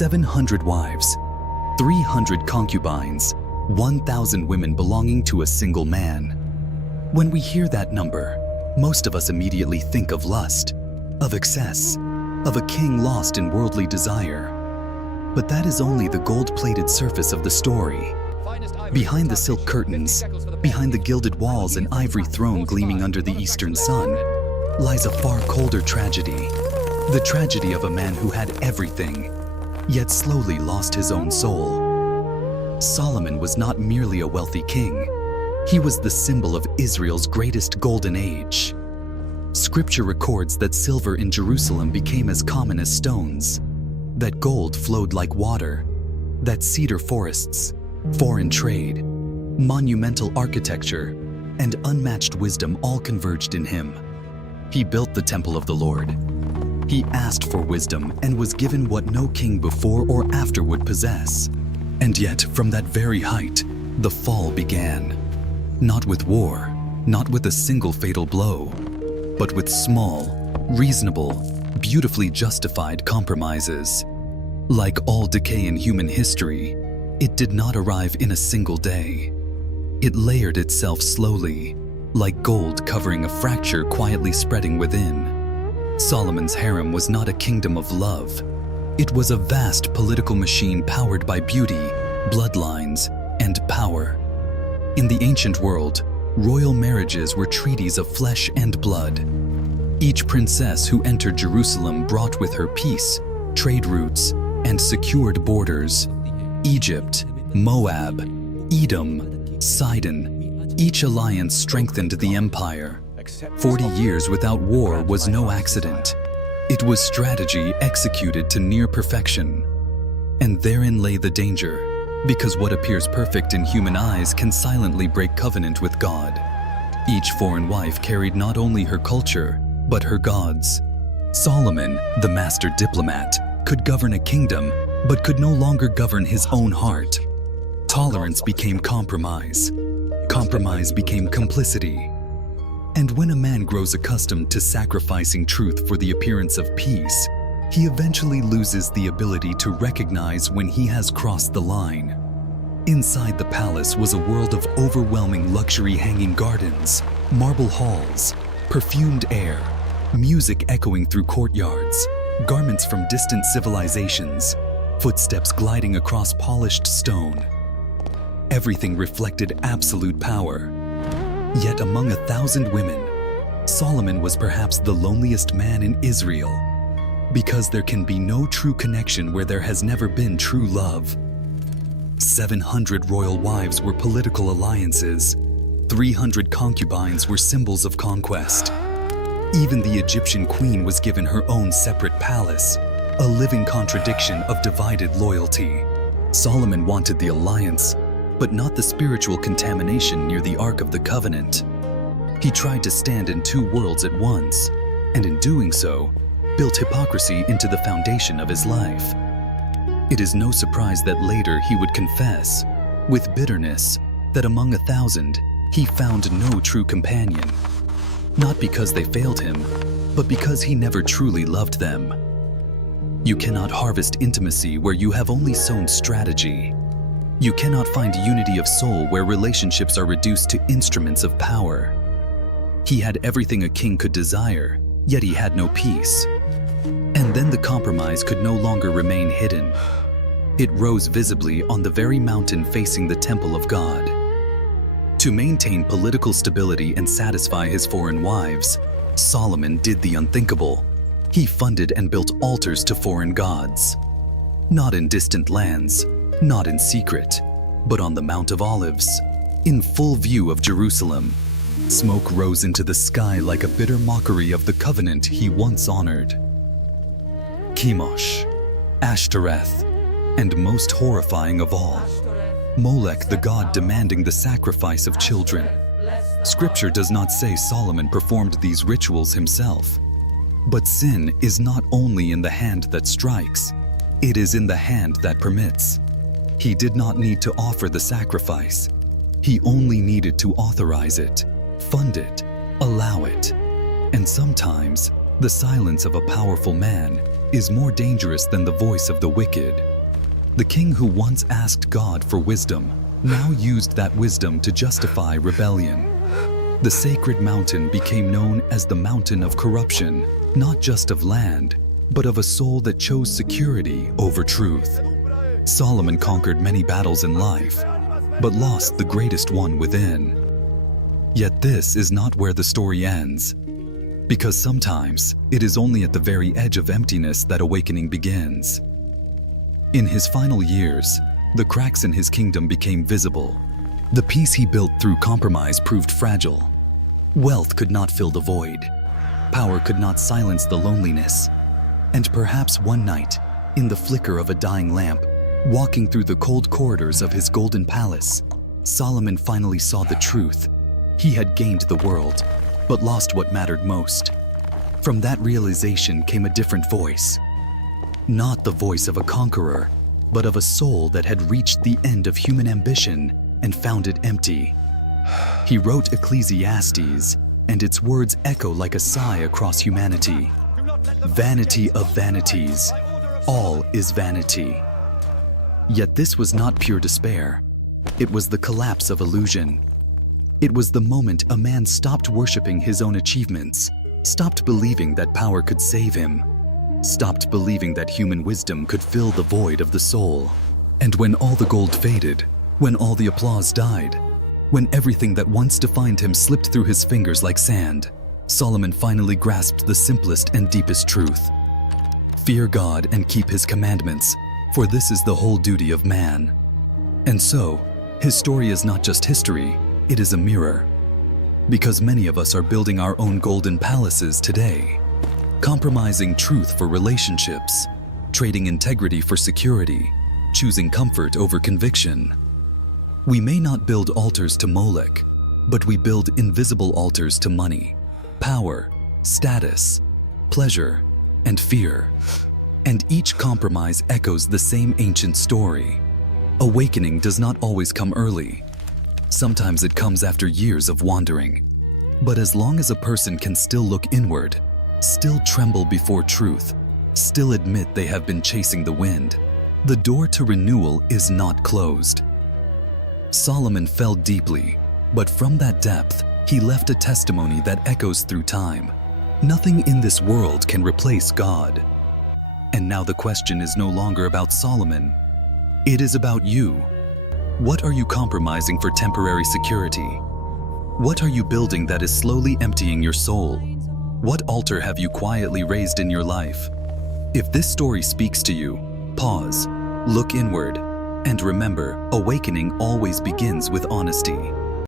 700 wives, 300 concubines, 1,000 women belonging to a single man. When we hear that number, most of us immediately think of lust, of excess, of a king lost in worldly desire. But that is only the gold-plated surface of the story. Behind the silk curtains, behind the gilded walls and ivory throne gleaming under the eastern sun, lies a far colder tragedy. The tragedy of a man who had everything, yet slowly lost his own soul. Solomon was not merely a wealthy king. He was the symbol of Israel's greatest golden age. Scripture records that silver in Jerusalem became as common as stones, that gold flowed like water, that cedar forests, foreign trade, monumental architecture, and unmatched wisdom all converged in him. He built the temple of the Lord. He asked for wisdom and was given what no king before or after would possess. And yet, from that very height, the fall began. Not with war, not with a single fatal blow, but with small, reasonable, beautifully justified compromises. Like all decay in human history, it did not arrive in a single day. It layered itself slowly, like gold covering a fracture quietly spreading within. Solomon's harem was not a kingdom of love. It was a vast political machine powered by beauty, bloodlines, and power. In the ancient world, royal marriages were treaties of flesh and blood. Each princess who entered Jerusalem brought with her peace, trade routes, and secured borders. Egypt, Moab, Edom, Sidon, each alliance strengthened the empire. 40 years without war was no accident. It was strategy executed to near perfection. And therein lay the danger, because what appears perfect in human eyes can silently break covenant with God. Each foreign wife carried not only her culture, but her gods. Solomon, the master diplomat, could govern a kingdom, but could no longer govern his own heart. Tolerance became compromise. Compromise became complicity. And when a man grows accustomed to sacrificing truth for the appearance of peace, he eventually loses the ability to recognize when he has crossed the line. Inside the palace was a world of overwhelming luxury, hanging gardens, marble halls, perfumed air, music echoing through courtyards, garments from distant civilizations, footsteps gliding across polished stone. Everything reflected absolute power. Yet among 1,000 women, Solomon was perhaps the loneliest man in Israel, because there can be no true connection where there has never been true love. 700 royal wives were political alliances. 300 concubines were symbols of conquest. Even the Egyptian queen was given her own separate palace, a living contradiction of divided loyalty. Solomon wanted the alliance, but not the spiritual contamination near the Ark of the Covenant. He tried to stand in two worlds at once, and in doing so, built hypocrisy into the foundation of his life. It is no surprise that later he would confess, with bitterness, that among 1,000, he found no true companion. Not because they failed him, but because he never truly loved them. You cannot harvest intimacy where you have only sown strategy. You cannot find unity of soul where relationships are reduced to instruments of power. He had everything a king could desire, yet he had no peace. And then the compromise could no longer remain hidden. It rose visibly on the very mountain facing the temple of God. To maintain political stability and satisfy his foreign wives, Solomon did the unthinkable. He funded and built altars to foreign gods. Not in distant lands, not in secret, but on the Mount of Olives, in full view of Jerusalem. Smoke rose into the sky like a bitter mockery of the covenant he once honored. Chemosh, Ashtoreth, and most horrifying of all, Molech, the god demanding the sacrifice of children. Scripture does not say Solomon performed these rituals himself. But sin is not only in the hand that strikes, it is in the hand that permits. He did not need to offer the sacrifice. He only needed to authorize it, fund it, allow it. And sometimes, the silence of a powerful man is more dangerous than the voice of the wicked. The king who once asked God for wisdom now used that wisdom to justify rebellion. The sacred mountain became known as the mountain of corruption, not just of land, but of a soul that chose security over truth. Solomon conquered many battles in life, but lost the greatest one within. Yet this is not where the story ends, because sometimes it is only at the very edge of emptiness that awakening begins. In his final years, the cracks in his kingdom became visible. The peace he built through compromise proved fragile. Wealth could not fill the void. Power could not silence the loneliness. And perhaps one night, in the flicker of a dying lamp, walking through the cold corridors of his golden palace, Solomon finally saw the truth. He had gained the world, but lost what mattered most. From that realization came a different voice. Not the voice of a conqueror, but of a soul that had reached the end of human ambition and found it empty. He wrote Ecclesiastes, and its words echo like a sigh across humanity. Vanity of vanities, all is vanity. Yet this was not pure despair. It was the collapse of illusion. It was the moment a man stopped worshiping his own achievements, stopped believing that power could save him, stopped believing that human wisdom could fill the void of the soul. And when all the gold faded, when all the applause died, when everything that once defined him slipped through his fingers like sand, Solomon finally grasped the simplest and deepest truth. Fear God and keep his commandments, for this is the whole duty of man. And so, his story is not just history, it is a mirror. Because many of us are building our own golden palaces today, compromising truth for relationships, trading integrity for security, choosing comfort over conviction. We may not build altars to Molech, but we build invisible altars to money, power, status, pleasure, and fear. And each compromise echoes the same ancient story. Awakening does not always come early. Sometimes it comes after years of wandering. But as long as a person can still look inward, still tremble before truth, still admit they have been chasing the wind, the door to renewal is not closed. Solomon fell deeply, but from that depth, he left a testimony that echoes through time. Nothing in this world can replace God. And now the question is no longer about Solomon. It is about you. What are you compromising for temporary security? What are you building that is slowly emptying your soul? What altar have you quietly raised in your life? If this story speaks to you, pause, look inward, and remember, awakening always begins with honesty.